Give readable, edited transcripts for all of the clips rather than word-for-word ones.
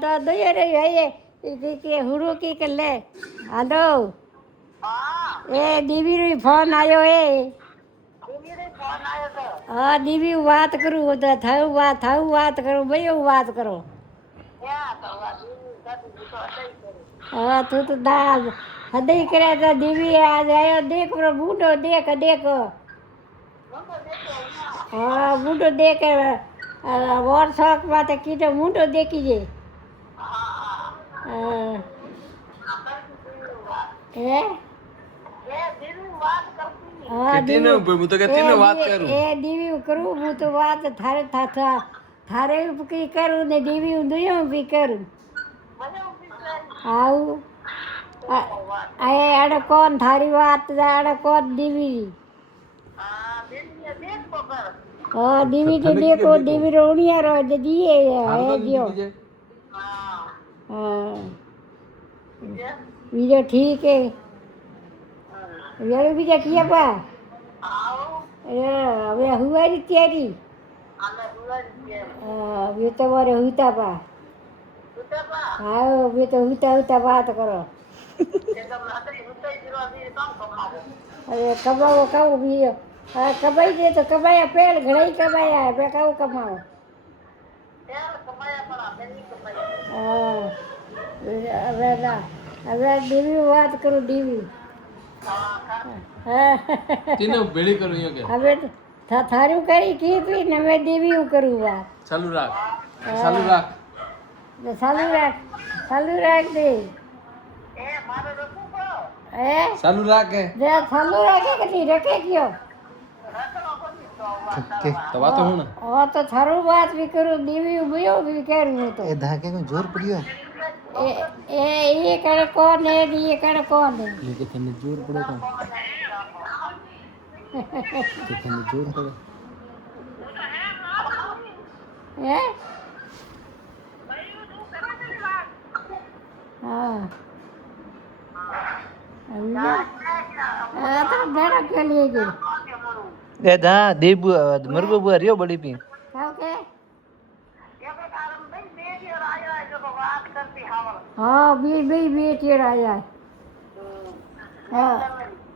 તો દોયો રે એ કે હુરો કે લે હાલો એ દીવી રો ફોન આવ્યો એ હા દીવી વાત કરું તો થાવું વાત કરું ભાઈ વાત કરો હા તું તો દાલ હદય કર્યા તો દીવી આજ આવ્યો દેખ બૂઢો દેખ હા બૂઢો દેખ વોટ્સઅપ માં તો કીધું મૂંઢો દેખી જાય હે હા એ દીવી કરું હું તો વાત થારે કઈ કરું ને દીવી દુયો બી કરું આવું આડે કોણ થારી વાત આડે કોણ દીવી હા દીવી તો દેખો દીવી રોણિયા રો દીએ હે દિયો હા બીજો ઠીક હે વેલું બીજા કિયા પા હવે હુવારી તૈયારી હવે તમારે હુતા પા હા હવે તો હુતા વાત કરો અરે કમાવો કાવું બીજો હા કમાઈ દે તો કમાયા પેલ ઘણા કમાયા હવે કાવું કમાવો હા હવે દેવી વાત કરું દેવી હવે થારું કરી કીધી ને હવે દેવી કરું વાત ચાલુ રાખ દે ચાલુ રાખે કે રખે ગયો તો થારું વાત બી કરું દેવી બયો બી કરું તો એ ધાકે કો જોર પડ્યો એ કડે કોણ હે એ કડે કોણ હે કે તને જોર પડે તો કે તને જોર પડે હે હા તો બડા કે लिए गए એ દા દેબુ મરગો બુ રહ્યો બડી પી ઓકે हाँ बी टेढ़ आया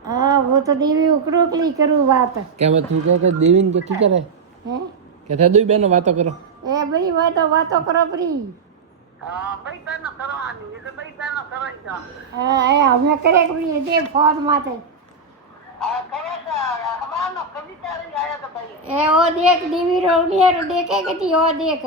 हाँ वो तो देवी उकड़ो के लिए करूँ बात क्या मैं तू क्या देवी ने क्या करे हैं क्या था दो बहनों बातों करो ए भाई बातों करो प्री हमें करे प्री दे फोन माते ए वो देख देवी रोनी है देखे कि ती वो देख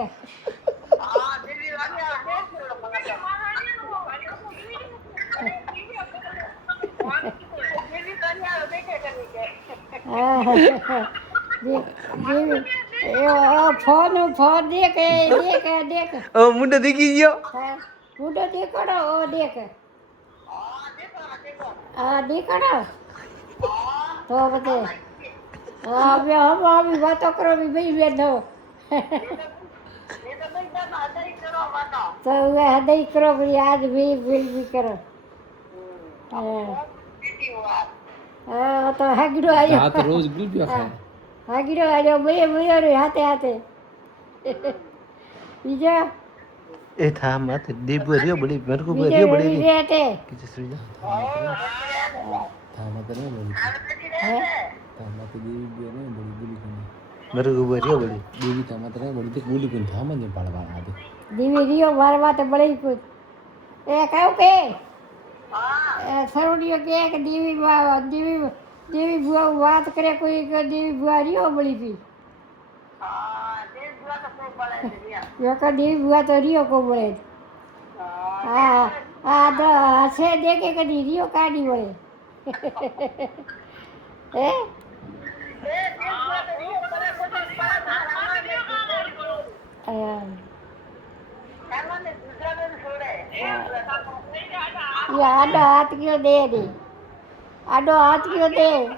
फोन देख ओ मुंडे देखी जियो मुंडो देखो ओ देख देखो तो बते अबे हम अभी बातों करो भी भाई बैठो तो वे हदई करो भी आज भी करो हाँ तो हागिरो आयो हाथ रोज गुल है हागिरो आयो भैया रे हाथे बीजा ए था मत देबु रियो बड़ी मेरे को रियो बड़ी रेटे किसे सुजा था मत रे बड़ी है था मत देवी ने बड़ी गुली कोनी मेरे को रियो बड़ी देवी था मत रे बड़ी गुली कोनी था मन पाड़वा आदे देवी रियो मारवा तो बड़ी कुछ ए काऊ के सरोडियो के देवी बुआ बात करे कोई देवी बुआ रियो बड़ी पी यो का देवी बुआ तो रियो को बोले से देखे कदी रियो काढ़ी बोले ए ये आडो हाथ क्यों दे दी आडो हाथ क्यों दे